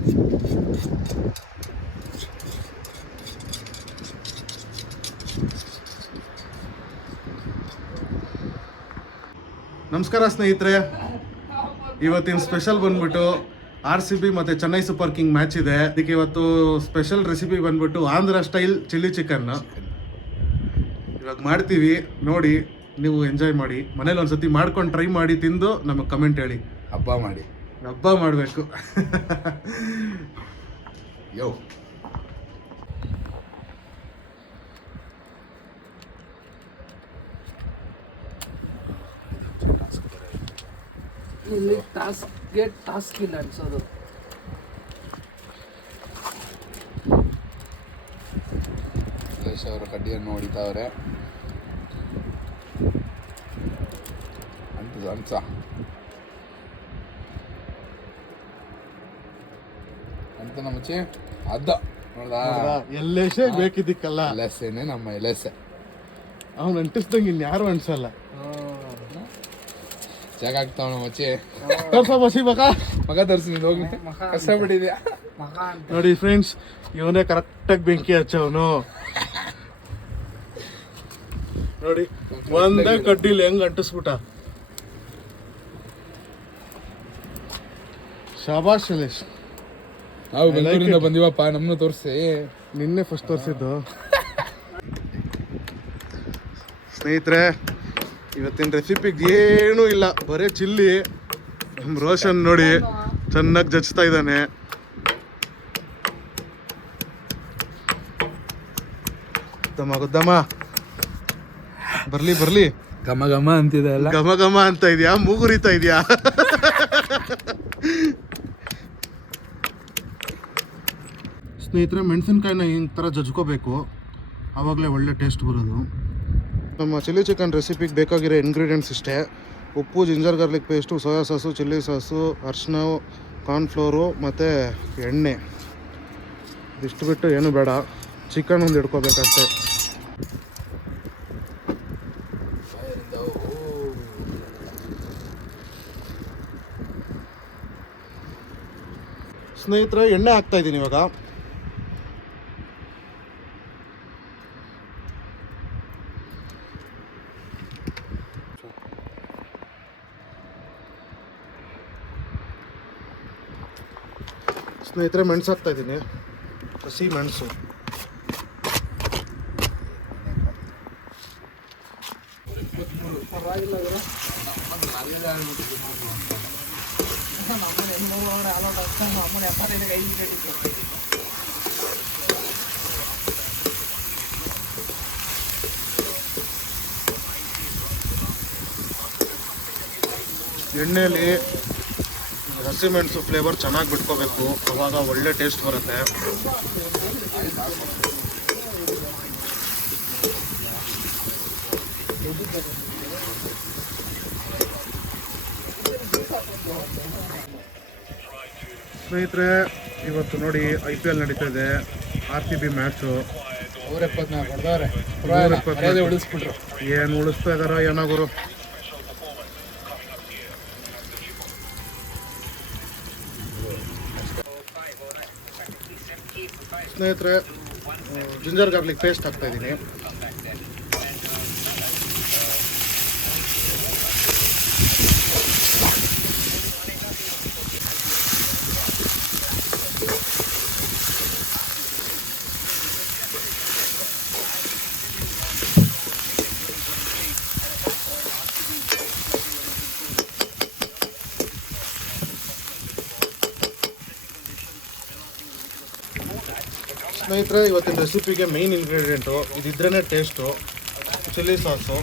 ನಮಸ್ಕಾರ ಸ್ನೇಹಿತರೆ, ಇವತ್ತಿನ ಸ್ಪೆಷಲ್ ಬಂದ್ಬಿಟ್ಟು RCB ಮತ್ತು ಚೆನ್ನೈ ಸೂಪರ್ ಕಿಂಗ್ ಮ್ಯಾಚ್ ಇದೆ. ಅದಕ್ಕೆ ಇವತ್ತು ಸ್ಪೆಷಲ್ ರೆಸಿಪಿ ಬಂದ್ಬಿಟ್ಟು ಆಂಧ್ರ ಸ್ಟೈಲ್ ಚಿಲ್ಲಿ ಚಿಕನ್ ಇವಾಗ ಮಾಡ್ತೀವಿ. ನೋಡಿ, ನೀವು ಎಂಜಾಯ್ ಮಾಡಿ. ಮನೇಲಿ ಒಂದ್ಸತಿ ಮಾಡ್ಕೊಂಡು ಟ್ರೈ ಮಾಡಿ, ತಿಂದು ನಮಗೆ ಕಮೆಂಟ್ ಹೇಳಿ. ಹಬ್ಬ ಮಾಡಬೇಕು. ಯೋ ಇಲ್ಲಿ ಟಾಸ್ಕ್ ಇಲ್ಲ ಅನ್ಸೋದು. ಅವರು ಕಡ್ಡಿಯನ್ನು ಹೊಡಿತಾವ್ರೆ ಅನ್ಸ ಅಂತ ನಮ್ಮಚ್ಚಿ ಅದ ನೋಡ್ದಾ ಎಲ್ಲೇಸೇ ಬೇಕಿದ್ದಕ್ಕಲ್ಲ. ಎಲೆಸೇನೆ ನಮ್ಮ ಎಲೆಸೆ. ಅವ್ನು ಅಂಟಿಸ್ದಂಗೆ ಇನ್ಯಾರು ಅನ್ಸಲ್ಲ. ಜಾಗ ಆಗ್ತಾವ ನಮ್ಮಚ್ಚಿ. ಮಗ ತರ್ಸಿ ಹೋಗಿ ಕಷ್ಟಪಟ್ಟಿದ್ಯಾ ನೋಡಿ ಫ್ರೆಂಡ್ಸ್, ಇವನೇ ಕರೆಕ್ಟಾಗಿ ಬೆಂಕಿ ಹಚ್ಚವನು. ನೋಡಿ, ಒಂದೇ ಕಡ್ಡಿಲಿ ಹೆಂಗ್ ಅಂಟಿಸ್ಬಿಟ್ಟ. ಶಾಬಾಷ್ ಶೈಲೇಶ್. ನಾವು ಬೆಂಗಳೂರಿಂದ ಬಂದಿವಪ್ಪ, ನಮ್ಮನ್ನು ತೋರಿಸಿ. ನಿನ್ನೆ ಫಸ್ಟ್ ತೋರಿಸಿದ್ದು. ಸ್ನೇಹಿತರೆ, ಇವತ್ತಿನ ರೆಸಿಪಿಗೆ ಏನೂ ಇಲ್ಲ, ಬರೀ ಚಿಲ್ಲಿ. ನಮ್ಮ ರೋಷನ್ ನೋಡಿ ಚೆನ್ನಾಗಿ ಜಚ್ತಾ ಇದ್ದಾನೆ. ಗುದ್ದಮ್ಮ ಬರ್ಲಿ ಘಮ ಘಮ ಅಂತಿದೆ ಅಲ್ಲ. ಘಮ ಅಂತ ಇದೆಯಾ, ಮೂಗುರಿತಾ ಇದೆಯಾ? ಸ್ನೇಹಿತರೆ, ಮೆಣಸಿನ್ಕಾಯಿನ ಈ ಥರ ಜಜ್ಕೋಬೇಕು, ಆವಾಗಲೇ ಒಳ್ಳೆ ಟೇಸ್ಟ್ ಬರೋದು. ನಮ್ಮ ಚಿಲ್ಲಿ ಚಿಕನ್ ರೆಸಿಪಿಗೆ ಬೇಕಾಗಿರೋ ಇಂಗ್ರೀಡಿಯೆಂಟ್ಸ್ ಇಷ್ಟೇ: ಉಪ್ಪು, ginger garlic paste, soya sauce, chilli sauce, ಅರಿಶಿನ, ಕಾರ್ನ್ಫ್ಲೋರು ಮತ್ತು ಎಣ್ಣೆ. ಇದಿಷ್ಟು ಬಿಟ್ಟು ಏನು ಬೇಡ. ಚಿಕನ್ ಒಂದು ಹಿಡ್ಕೋಬೇಕಷ್ಟೆ. ಸ್ನೇಹಿತರೆ, ಎಣ್ಣೆ ಹಾಕ್ತಾ ಇದ್ದೀನಿ ಇವಾಗ. ಸ್ನೇಹಿತರೆ, ಮೆಣಸು ಹಾಕ್ತಾ ಇದ್ದೀನಿ, ಹಸಿ ಮೆಣಸು. ಎಣ್ಣೆಯಲ್ಲಿ ಹಸಿಮೆಣಸು ಫ್ಲೇವರ್ ಚೆನ್ನಾಗಿ ಬಿಟ್ಕೋಬೇಕು, ಅವಾಗ ಒಳ್ಳೆ ಟೇಸ್ಟ್ ಬರುತ್ತೆ. ಸ್ನೇಹಿತರೆ, ಇವತ್ತು ನೋಡಿ IPL ನಡೀತಾ ಇದೆ. RCB match. 174 ಹೊಡೆದವ್ರೆ, ಉಳಿಸ್ಬಿಟ್ರು. ಏನು ಉಳಿಸ್ತಾ ಇದಾರೋ ಏನಾಗೋರು. ಸ್ನೇಹಿತರೆ, ಜಿಂಜರ್ ಗಾರ್ಲಿಕ್ ಪೇಸ್ಟ್ ಹಾಕ್ತಾ ಇದ್ದೀನಿ. ಸ್ನೇಹಿತರೆ, ಇವತ್ತಿನ ರೆಸಿಪಿಗೆ ಮೇನ್ ಇಂಗ್ರೀಡಿಯೆಂಟು ಇದಿದ್ರೇ ಟೇಸ್ಟು: ಚಿಲ್ಲಿ ಸಾಸು,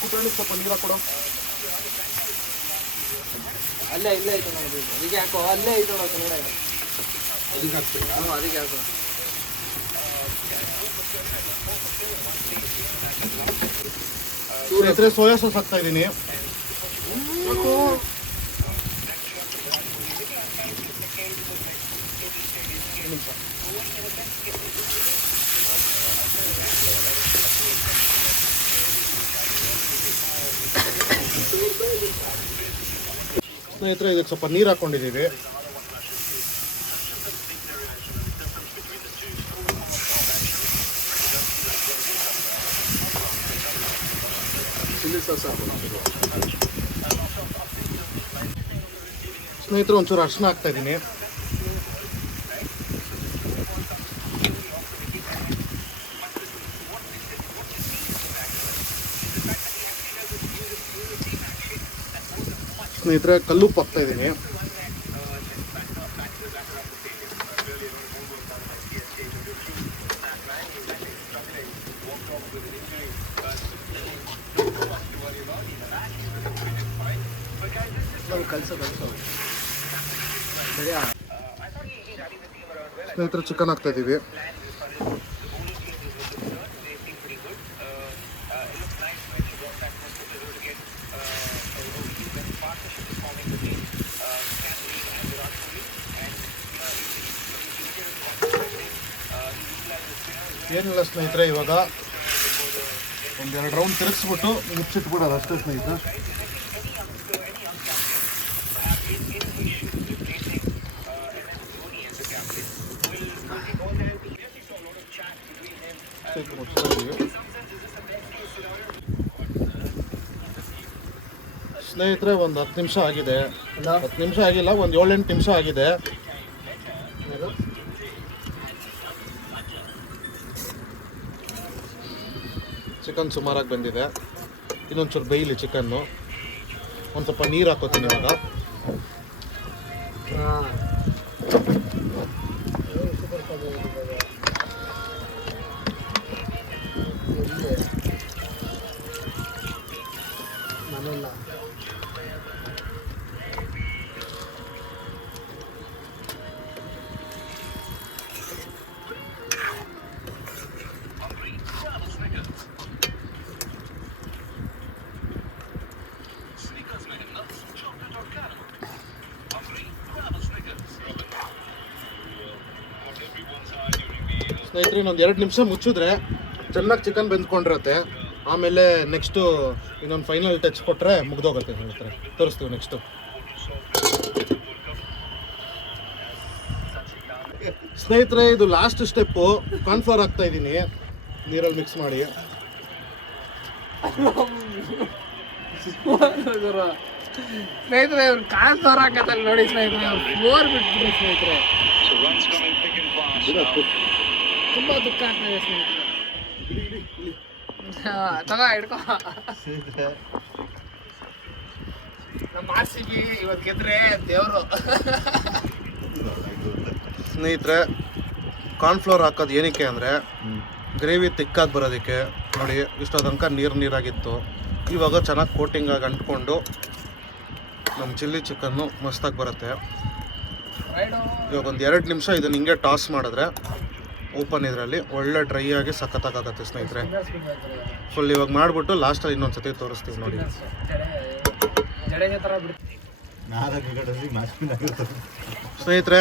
ಕುಟ್ರಣಿ ಸ್ವಲ್ಪ ನೀರು ಹಾಕೊಡೋ. ಅಲ್ಲೇ ಇಲ್ಲೇ ಐತೆ ನೋಡಿ, ಅದಕ್ಕೆ ಹಾಕೋ. ಅಲ್ಲೇ ಐತೆ ನೋಡೋಕೆ ನೋಡ, ಅದಕ್ಕೆ ಹಾಕ್ತೀವಿ. ಅದಕ್ಕೆ ಹಾಕೋ. ಸ್ನೇಹಿತರೆ, ಸೋಯಾ ಸಾಸ್ ಹಾಕ್ತಾ ಇದ್ದೀನಿ. ಸ್ನೇಹಿತರೆ ಇದಕ್ಕೆ ಸ್ವಲ್ಪ ನೀರು ಹಾಕ್ಕೊಂಡಿದ್ದೀವಿ. ಚಿಲ್ಲಿ ಸಾಸ್ ಸ್ನೇಹಿತರೆ ಒಂಚೂರು ಅರಿಶಿನ ಹಾಕ್ತಾ ಇದ್ದೀನಿ. ಸ್ನೇಹಿತರೆ ಕಲ್ಲುಪ್ಪು ಹಾಕ್ತಾ ಇದ್ದೀನಿ. ಸ್ನೇಹಿತರೆ ಚಿಕನ್ ಹಾಕ್ತಾ ಇದ್ದೀವಿ. ಏನಿಲ್ಲ ಸ್ನೇಹಿತರೆ, ಇವಾಗ ಒಂದೆರಡು ರೌಂಡ್ ತಿರುಗಿಸ್ಬಿಟ್ಟು ಮುಚ್ಚಿಟ್ಬಿಡೋದು ಅಷ್ಟೇ ಸ್ನೇಹಿತರೆ. ಸ್ನೇಹಿತರೆ ಒಂದು 10 ನಿಮಿಷ ಆಗಿದೆ. 10 ನಿಮಿಷ ಆಗಿಲ್ಲ, ಒಂದು 7-8 ನಿಮಿಷ ಆಗಿದೆ. ಚಿಕನ್ ಸುಮಾರಾಗಿ ಬಂದಿದೆ. ಇನ್ನೊಂಚೂರು ಬೇಯಲಿ ಚಿಕನ್ನು. ಒಂದು ಸ್ವಲ್ಪ ನೀರು ಹಾಕೋತೀನಿ ಇವಾಗ. ಸ್ನೇಹಿತರೆ ಇನ್ನೊಂದು 2 ನಿಮಿಷ ಮುಚ್ಚಿದ್ರೆ ಚೆನ್ನಾಗಿ ಚಿಕನ್ ಬೆಂದ್ಕೊಂಡಿರತ್ತೆ. ಆಮೇಲೆ ನೆಕ್ಸ್ಟು ಇನ್ನೊಂದು ಫೈನಲ್ ಟಚ್ ಕೊಟ್ಟರೆ ಮುಗ್ದೋಗುತ್ತೆ ಸ್ನೇಹಿತರೆ. ತೋರಿಸ್ತೀವಿ ನೆಕ್ಸ್ಟು. ಸ್ನೇಹಿತರೆ ಇದು ಲಾಸ್ಟ್ ಸ್ಟೆಪ್ಪು. ಕಾರ್ನ್ಫ್ಲವರ್ ಹಾಕ್ತಾ ಇದ್ದೀನಿ ನೀರಲ್ಲಿ ಮಿಕ್ಸ್ ಮಾಡಿ. ಸ್ನೇಹಿತರೆ ಇವ್ರು ಕಾನ್ಫ್ಲವರ್ ಹಾಕತ್ತಲ್ಲ ನೋಡಿ ಸ್ನೇಹಿತರೆ, ಫ್ಲೋರ್ ಬಿಟ್ಬಿಟ್ರು ಸ್ನೇಹಿತರೆ. ತುಂಬಾ ದುಃಖ ಆಗ್ತದೆ ಸ್ನೇಹಿತರೆ. ತಗೋ ಹಿಡ್ಕೊ. ನಮ್ಮ RCB ಇವತ್ತು ಗೆದ್ರೆ ದೇವರು. ಸ್ನೇಹಿತರೆ ಕಾರ್ನ್ಫ್ಲವರ್ ಹಾಕೋದು ಏನಕ್ಕೆ ಅಂದರೆ ಗ್ರೇವಿ ತಿಕ್ಕಾಗಿ ಬರೋದಕ್ಕೆ. ನೋಡಿ ಇಷ್ಟೋ ತನಕ ನೀರಾಗಿತ್ತು. ಇವಾಗ ಚೆನ್ನಾಗಿ ಕೋಟಿಂಗಾಗಿ ಅಂಟ್ಕೊಂಡು ನಮ್ಮ ಚಿಲ್ಲಿ ಚಿಕನ್ನು ಮಸ್ತಾಗಿ ಬರುತ್ತೆ. ಇವಾಗ ಒಂದು 2 ನಿಮಿಷ ಇದನ್ನು ಹಿಂಗೆ ಟಾಸ್ ಮಾಡಿದ್ರೆ ಓಪನ್ ಇದರಲ್ಲಿ ಒಳ್ಳೆ ಡ್ರೈ ಆಗಿ ಸಖತ್ತಾಗತ್ತೆ ಸ್ನೇಹಿತರೆ. ಫುಲ್ ಇವಾಗ ಮಾಡಿಬಿಟ್ಟು ಲಾಸ್ಟಲ್ಲಿ ಇನ್ನೊಂದು ಸತಿ ತೋರಿಸ್ತೀವಿ ನೋಡಿ. ಸ್ನೇಹಿತರೆ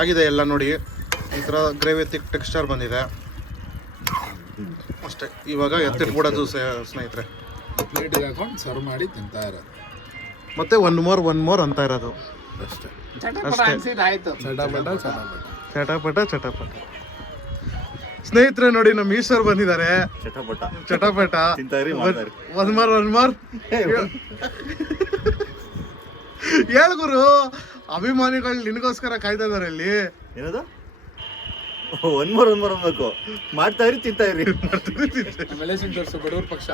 ಆಗಿದೆ ಎಲ್ಲ ನೋಡಿ. ಈ ಥರ ಗ್ರೇವಿ ತಿಕ್ ಟೆಕ್ಸ್ಚರ್ ಬಂದಿದೆ ಅಷ್ಟೇ. ಇವಾಗ ಎತ್ತಿಟ್ಬಿಡೋದು ಸ್ನೇಹಿತರೆ. ಪ್ಲೇಟಿಗೆ ಹಾಕೊಂಡು ಸರ್ವ್ ಮಾಡಿ ತಿಂತಾ ಇರೋದು. ಮತ್ತೆ ಒನ್ ಮೋರ್ ಅಂತ ಇರೋದು ಅಷ್ಟೇ. ಚಟಪಟ ಚಟಪಟ. ಸ್ನೇಹಿತರೆ ನೋಡಿ ನಮ್ಮ ಈಶ್ವರ್ ಬಂದಿದ್ದಾರೆ. ಚಟಪಟ ಒನ್ ಮೋರ್ ಹೇಳು ಗುರು. ಅಭಿಮಾನಿಗಳು ನಿನಗೋಸ್ಕರ ಕಾಯ್ತಾ ಇದಾರೆ ಇಲ್ಲಿ. ಏನದು ಒನ್ ಮೋರ್ ಅನ್ಬೇಕು. ಮಾಡ್ತಾ ಇರಿ ತಿಂತಾ ಇರಿ. ಮಲೇಷನ್ ತೋರಿಸು. ಬಡವ್ರ ಪಕ್ಷ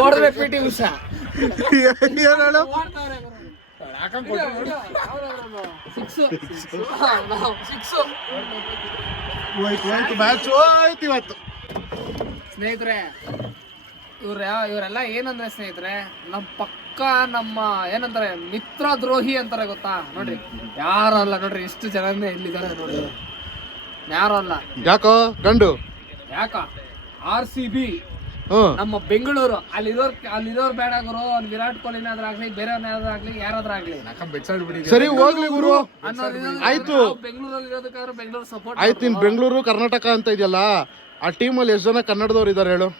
ಓಡ್ಬೇಕು PT ಉಷಾ. ಏನು ಹೇಳು. ಮ್ಯಾಚ್ ಹೋಯ್ತು ಇವತ್ತು ಸ್ನೇಹಿತರೆ. ಇವರೆಲ್ಲ ಏನಂದ್ರೆ ಸ್ನೇಹಿತರೆ, ನಮ್ಮ ಪಕ್ಕ ನಮ್ಮ ಏನಂತಾರೆ ಮಿತ್ರ ದ್ರೋಹಿ ಅಂತಾರೆ ಗೊತ್ತಾ. ನೋಡ್ರಿ ಯಾರಲ್ಲ ನೋಡ್ರಿ, ಎಷ್ಟು ಜನನೇ ಇಲ್ಲಿದ್ದಾರೆ ನೋಡಿ. ಯಾರಲ್ಲ ಯಾಕೋ ಗಂಡು ಯಾಕ RCB ಹ್ಮ್ ನಮ್ಮ ಬೆಂಗಳೂರು ಅಲ್ಲಿರೋರ್ ಬೇಡ ಗುರು ಅವ್ನು ವಿರಾಟ್ ಕೊಹ್ಲಿನಾದ್ರಾಗ್ಲಿ ಬೇರೆಯವ್ರನ್ನಾದ್ರಾಗ್ಲಿ ಯಾರಾದ್ರಾಗ್ಲಿ ಬೆಚ್ಚಾಡ್ಬಿಟ್ಟಿದೆ. ಸರಿ ಹೋಗ್ಲಿ ಗುರು ಅನ್ನೋದು ಆಯ್ತು. ಬೆಂಗಳೂರಲ್ಲಿ ಇರೋದಕ್ಕಾದ್ರೆ ಬೆಂಗಳೂರು ಸಪೋರ್ಟ್ ಆಯ್ತು. ಇನ್ ಬೆಂಗಳೂರು ಕರ್ನಾಟಕ ಅಂತ ಇದೆಯಲ್ಲ, ಆ ಟೀಮಲ್ಲಿ ಎಷ್ಟು ಜನ ಕನ್ನಡದವ್ರು ಇದಾರೆ ಹೇಳು?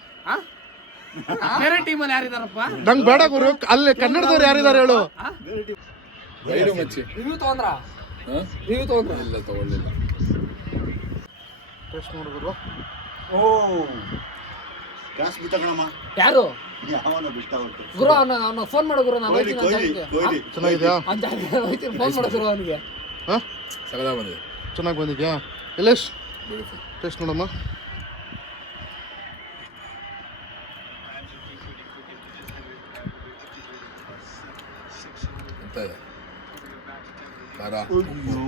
ಬೇರೆ ಟೀಮಲ್ಲಿ ಯಾರಿದಾರಪ್ಪ? ನಂಗೆ ಬೇಡ ಗುರು, ಅಲ್ಲಿ ಕನ್ನಡದವ್ರು ಯಾರಿದಾರೆ ಹೇಳು? ಬೈಡು ಮಚ್ಚಿ. ರಿವ್ಯೂ ತಗೊಂಡ್ರ ಹಾ? ರಿವ್ಯೂ ತಗೊಂಡ್ರ ಇಲ್ಲ ತಗೊಳ್ಳಿಲ್ಲ. ಟೆಸ್ಟ್ ನೋಡು ಗುರು. ಓ ಕ್ಲಾಸ್ ಬಿಟ್ಟ ಕಣಮ್ಮ. ಯಾರು ಯಾವನ ಬಿಟ್ಟ ಹೊರ್ತು. ಗುರು ಅವನ ಫೋನ್ ಮಾಡು ಗುರು, ನಾನು ಕೊಹ್ಲಿ ಹೋಗ್ತೀನಿ ಕೊಹ್ಲಿ ಚೆನ್ನಾಗಿದ್ಯಾ? ಫೋನ್ ಮಾಡು ಗುರು ಅವನಿಗೆ. ಹಾ ಸಗದ ಬಂದಿದೆ. ಚೆನ್ನಾಗಿ ಬಂದಿದ್ಯಾ? ಎಲ್ಲೇಶ್ ಬ್ಯೂಟಿಫುಲ್. ಟೆಸ್ಟ್ ನೋಡಮ್ಮ. ಎಂತ ಇದೆ ಖಾರ ಅಯ್ಯೋ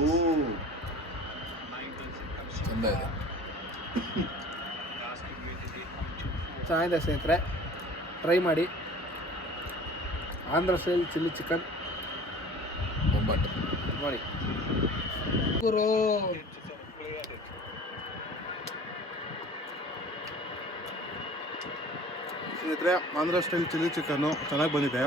ಚಂದ ಇದೆ. ಚೆನ್ನಾಗಿದೆ ಸ್ನೇಹಿತರೆ, ಟ್ರೈ ಮಾಡಿ. ಆಂಧ್ರ ಸ್ಟೈಲ್ ಚಿಲ್ಲಿ ಚಿಕನ್ ಬೊಂಬಾಟ್. ನೋಡಿ ಗುರು. ಸ್ನೇಹಿತರೆ, ಆಂಧ್ರ ಸ್ಟೈಲ್ ಚಿಲ್ಲಿ ಚಿಕನ್ನು ಚೆನ್ನಾಗಿ ಬಂದಿದೆ.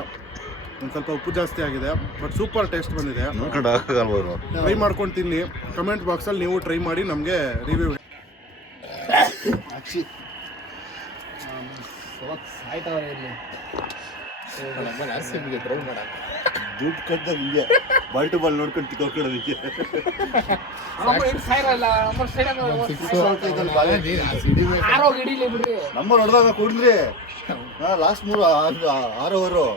ಒಂದು ಸ್ವಲ್ಪ ಉಪ್ಪು ಜಾಸ್ತಿ ಆಗಿದೆ, ಬಟ್ ಸೂಪರ್ ಟೇಸ್ಟ್ ಬಂದಿದೆ. ನೋಡ್ಕೊಂಡು ಆಗಲ್ಬೋದು. ಟ್ರೈ ಮಾಡ್ಕೊಂಡು ತಿನ್ನಿ. ಕಮೆಂಟ್ ಬಾಕ್ಸಲ್ಲಿ ನೀವು ಟ್ರೈ ಮಾಡಿ ನಮಗೆ ರಿವ್ಯೂ. ಸಾಯ್ತವ್ರೆ ಇಲ್ಲಿ. ನಮ್ಮಲ್ಲಿ RCB ಡ್ರೌನ್ ಮಾಡಕ್ಕೆ ದುಡ್ಡು ಕಟ್ಟ ಹಿಂಗೆ ಬಾಲ್ ಟು ಬಾಲ್ ನೋಡ್ಕೊಂಡು ತಿಕ್ಕೋಕೊಳ್ಳೋದಕ್ಕೆ. ಆರೋಗ್ಯ ಹಿಡೀಲಿ ಬಿಡ್ರಿ. ನಮ್ಮ ನೋಡಿದಾಗ ಕುಡಿದ್ರಿ ಲಾಸ್ಟ್ 6 ಓವರು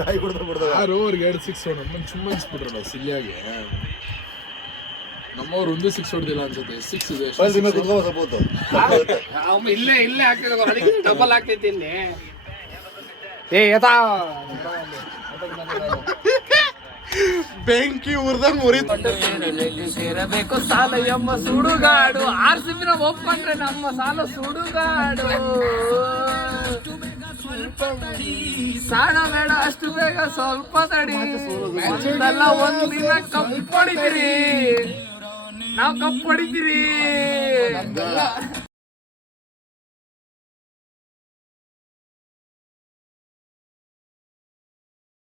ನಾಯಿ ಕುಡ್ದಾಗ 6 ಓವರ್ಗೆ 2 6 ಹೊಡೆದು ನಮ್ಮನ್ನು ಸುಮ್ಮನೆ ಇಸ್ಬಿಟ್ರಲ್ಲ ಸಿಲ್ಲಿಯಾಗಿ. ನಮ್ಮವ್ರು ಒಂದು 6 ಹೊಡೆದಿಲ್ಲ ಅನ್ಸುತ್ತೆ. 6 ಇದೆ. ಕುತ್ಕೋ ಸ್ವಲ್ಪ ಹೊತ್ತು. ಇಲ್ಲೇ ಹಾಕ್ತಿದ್ದ, ಅದಕ್ಕೆ ಡಬಲ್ ಆಗ್ತೈತಿ ಇಲ್ಲಿ. ಏ ಯಥಾ ಬೆಂಕಿ ಉರ್ದಂಗ್ ಉರಿತ. ಸೇರಬೇಕು ಸಾಲ ಎಮ್ಮ ಸುಡುಗಾಡು. RCB ನ ಒಪ್ಕೊಂಡ್ರೆ ನಮ್ಮ ಸಾಲ ಸುಡುಗಾಡು. ಸಾಲ ಬೇಡ ಅಷ್ಟು ಬೇಗ ಸ್ವಲ್ಪ ತಡಿ. ಒಂದಲ್ಲ ಒಂದಿನ ಕಪ್ ಹೊಡಿತೀರಿ, ನಾವು ಕಪ್ ಹೊಡಿತೀರಿ.